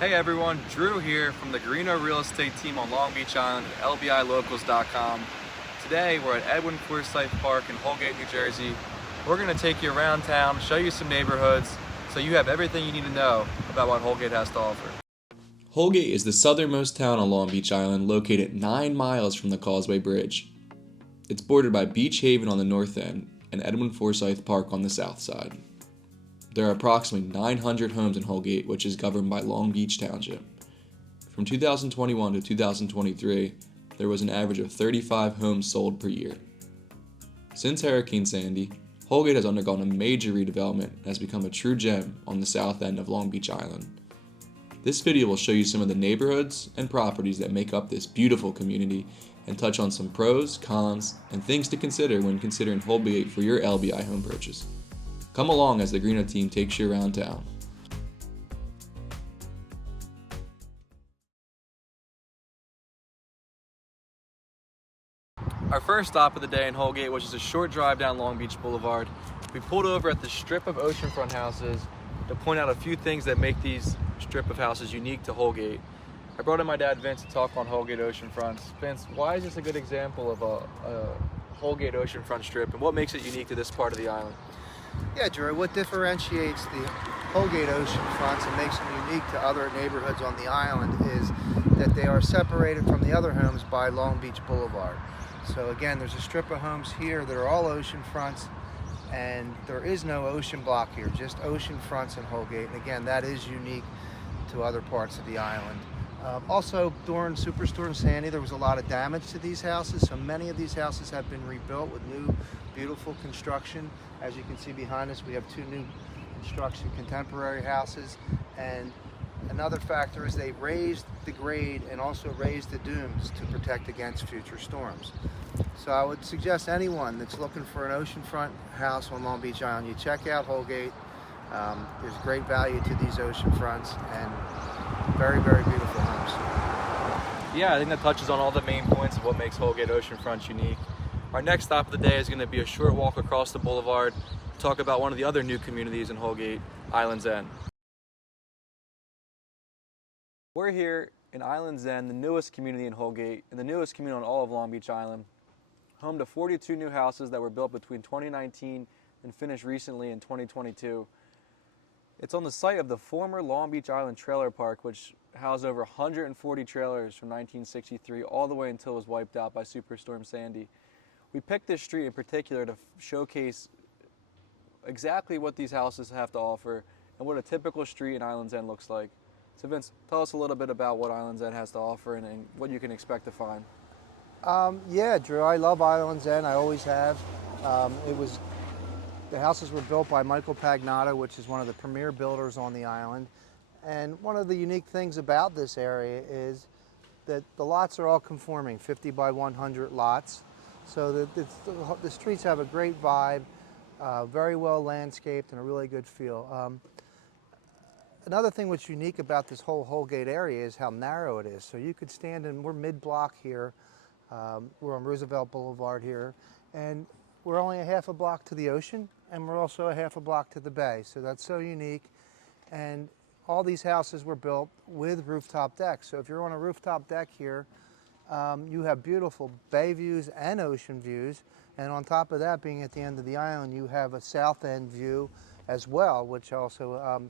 Hey everyone, Drew here from the Guarino Real Estate Team on Long Beach Island at LBILocals.com. Today we're at Edwin Forsyth Park in Holgate, New Jersey. We're going to take you around town, show you some neighborhoods, so you have everything you need to know about what Holgate has to offer. Holgate is the southernmost town on Long Beach Island, located 9 miles from the Causeway Bridge. It's bordered by Beach Haven on the north end and Edwin Forsyth Park on the south side. There are approximately 900 homes in Holgate, which is governed by Long Beach Township. From 2021 to 2023, there was an average of 35 homes sold per year. Since Hurricane Sandy, Holgate has undergone a major redevelopment and has become a true gem on the south end of Long Beach Island. This video will show you some of the neighborhoods and properties that make up this beautiful community and touch on some pros, cons, and things to consider when considering Holgate for your LBI home purchase. Come along as the Guarino team takes you around town. Our first stop of the day in Holgate, which is a short drive down Long Beach Boulevard, we pulled over at the strip of oceanfront houses to point out a few things that make these strip of houses unique to Holgate. I brought in my dad Vince to talk on Holgate oceanfronts. Vince, why is this a good example of a Holgate oceanfront strip, and what makes it unique to this part of the island? Yeah, Drew, what differentiates the Holgate oceanfronts and makes them unique to other neighborhoods on the island is that they are separated from the other homes by Long Beach Boulevard. So again, there's a strip of homes here that are all oceanfronts, and there is no ocean block here, just oceanfronts in Holgate. And again, that is unique to other parts of the island. Also, during Superstorm Sandy, there was a lot of damage to these houses, so many of these houses have been rebuilt with new, beautiful construction. As you can see behind us, we have two new construction contemporary houses, and another factor is they raised the grade and also raised the dunes to protect against future storms. So I would suggest anyone that's looking for an oceanfront house on Long Beach Island, you check out Holgate. There's great value to these oceanfronts and very, very beautiful homes. Yeah, I think that touches on all the main points of what makes Holgate oceanfronts unique. Our next stop of the day is going to be a short walk across the boulevard to talk about one of the other new communities in Holgate, Islands End. We're here in Islands End, the newest community in Holgate and the newest community on all of Long Beach Island, home to 42 new houses that were built between 2019 and finished recently in 2022. It's on the site of the former Long Beach Island Trailer Park, which housed over 140 trailers from 1963 all the way until it was wiped out by Superstorm Sandy. We picked this street in particular to showcase exactly what these houses have to offer and what a typical street in Islands End looks like. So Vince, tell us a little bit about what Islands End has to offer and what you can expect to find. Yeah, Drew, I love Islands End. I always have. The houses were built by Michael Pagnotta, which is one of the premier builders on the island. And one of the unique things about this area is that the lots are all conforming, 50 by 100 lots. So the streets have a great vibe, very well landscaped, and a really good feel. Another thing that's unique about this whole Holgate area is how narrow it is. So you could stand in, we're mid-block here, we're on Roosevelt Boulevard here, and we're only a half a block to the ocean, and we're also a half a block to the bay. So that's so unique. And all these houses were built with rooftop decks. So if you're on a rooftop deck here, you have beautiful bay views and ocean views. And on top of that, being at the end of the island, you have a south end view as well, which also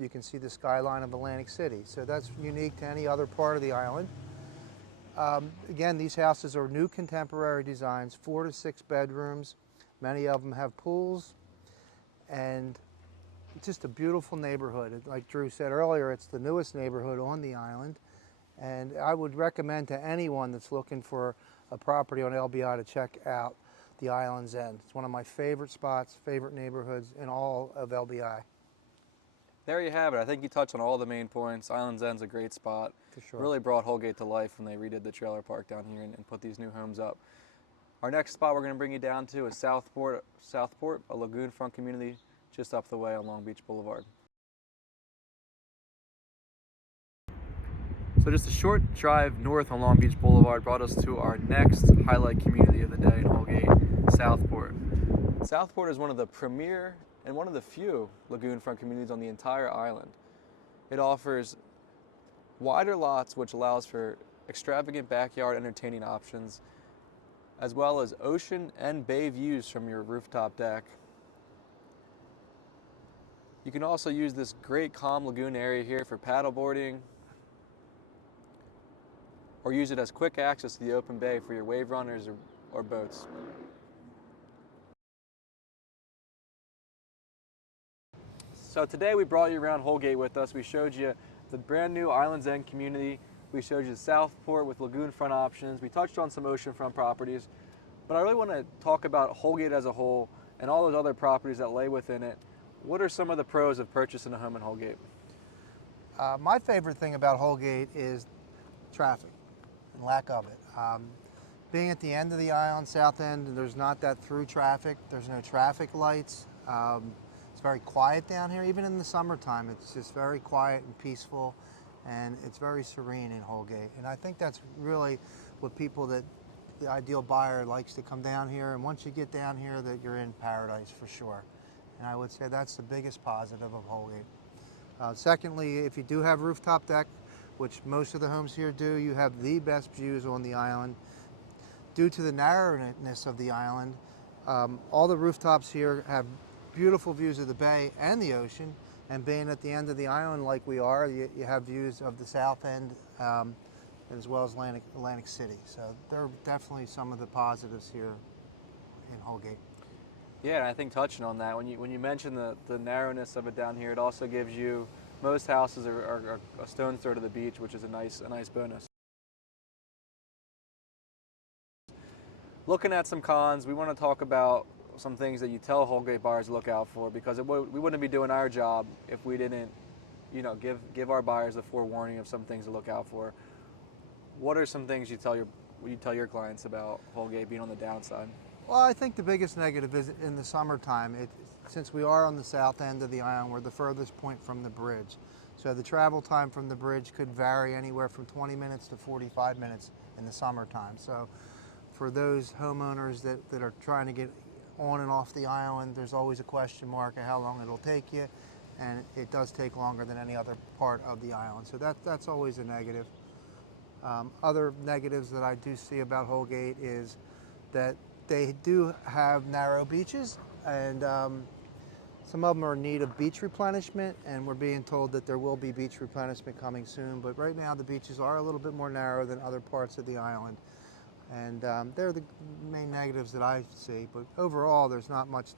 you can see the skyline of Atlantic City. So that's unique to any other part of the island. Again, these houses are new contemporary designs, 4 to 6 bedrooms. Many of them have pools, and it's just a beautiful neighborhood. Like Drew said earlier, it's the newest neighborhood on the island, and I would recommend to anyone that's looking for a property on LBI to check out the Islands End. It's one of my favorite spots, favorite neighborhoods in all of LBI. There you have it. I think you touched on all the main points. Islands End's a great spot. For sure. Really brought Holgate to life when they redid the trailer park down here and put these new homes up. Our next spot we're going to bring you down to is Southport, a lagoon front community just up the way on Long Beach Boulevard. So just a short drive north on Long Beach Boulevard brought us to our next highlight community of the day in Holgate, Southport. Southport is one of the premier and one of the few lagoon front communities on the entire island. It offers Wider lots, which allows for extravagant backyard entertaining options, as well as ocean and bay views from your rooftop deck. You can also use this great calm lagoon area here for paddleboarding, or use it as quick access to the open bay for your wave runners or boats. So today we brought you around Holgate with us. We showed you the brand new Islands End community. We showed you Southport with lagoon front options. We touched on some oceanfront properties, but I really want to talk about Holgate as a whole and all those other properties that lay within it. What are some of the pros of purchasing a home in Holgate? My favorite thing about Holgate is traffic and lack of it. Being at the end of the island, south end, there's not that through traffic. There's no traffic lights. It's very quiet down here. Even in the summertime, it's just very quiet and peaceful, and it's very serene in Holgate. And I think that's really what people that the ideal buyer likes to come down here. And once you get down here, that you're in paradise for sure. And I would say that's the biggest positive of Holgate. Secondly, if you do have rooftop deck, which most of the homes here do, you have the best views on the island. Due to the narrowness of the island, all the rooftops here have beautiful views of the bay and the ocean, and being at the end of the island like we are, you have views of the south end as well as Atlantic City. So there are definitely some of the positives here in Holgate. Yeah, and I think touching on that, when you mention the narrowness of it down here, it also gives you, most houses are a stone's throw to the beach, which is a nice bonus. Looking at some cons, we want to talk about some things that you tell Holgate buyers to look out for, because we wouldn't be doing our job if we didn't, give our buyers the forewarning of some things to look out for. What are some things you tell your clients about Holgate being on the downside? Well, I think the biggest negative is in the summertime. Since we are on the south end of the island, we're the furthest point from the bridge. So the travel time from the bridge could vary anywhere from 20 minutes to 45 minutes in the summertime. So for those homeowners that are trying to get on and off the island, there's always a question mark of how long it'll take you, and it does take longer than any other part of the island. So that's always a negative. Other negatives that I do see about Holgate is that they do have narrow beaches, and some of them are in need of beach replenishment, and we're being told that there will be beach replenishment coming soon. But right now the beaches are a little bit more narrow than other parts of the island, and they're the main negatives that I see. But overall, there's not much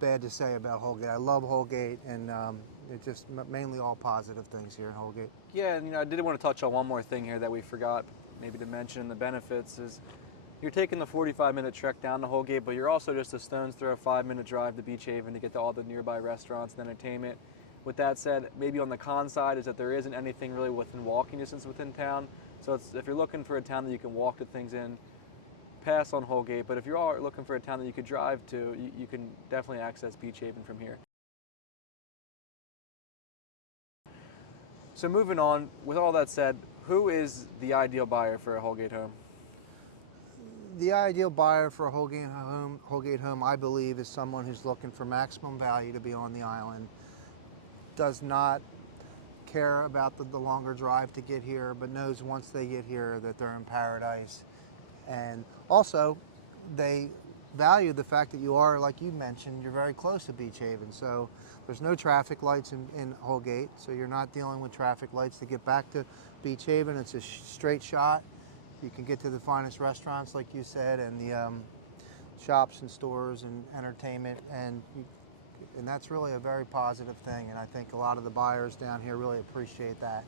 bad to say about Holgate. I love Holgate, and it's just mainly all positive things here in Holgate. Yeah, and I did want to touch on one more thing here that we forgot maybe to mention in the benefits is you're taking the 45-minute trek down to Holgate, but you're also just a stone's throw, 5-minute drive to Beach Haven to get to all the nearby restaurants and entertainment. With that said, maybe on the con side is that there isn't anything really within walking distance within town. So if you're looking for a town that you can walk to things in, pass on Holgate. But if you are looking for a town that you could drive to, you can definitely access Beach Haven from here. So moving on, with all that said, who is the ideal buyer for a Holgate home? The ideal buyer for a Holgate home, I believe, is someone who's looking for maximum value to be on the island, does not care about the longer drive to get here, but knows once they get here that they're in paradise. And also, they value the fact that you are, like you mentioned, you're very close to Beach Haven. So there's no traffic lights in Holgate, so you're not dealing with traffic lights to get back to Beach Haven. It's a straight shot. You can get to the finest restaurants, like you said, and the shops and stores and entertainment, and that's really a very positive thing, and I think a lot of the buyers down here really appreciate that.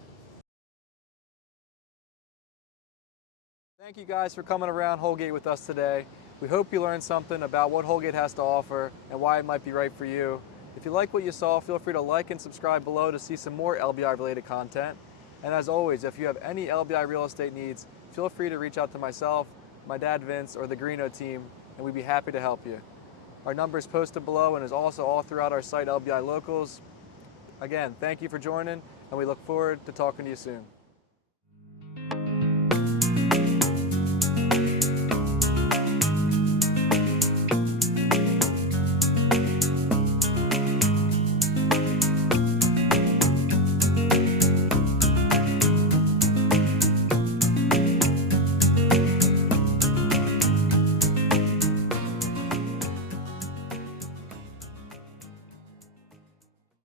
Thank you guys for coming around Holgate with us today. We hope you learned something about what Holgate has to offer and why it might be right for you. If you like what you saw, feel free to like and subscribe below to see some more LBI related content. And as always, if you have any LBI real estate needs, feel free to reach out to myself, my dad Vince, or the Guarino team, and we'd be happy to help you. Our number is posted below and is also all throughout our site, LBI Locals. Again, thank you for joining, and we look forward to talking to you soon.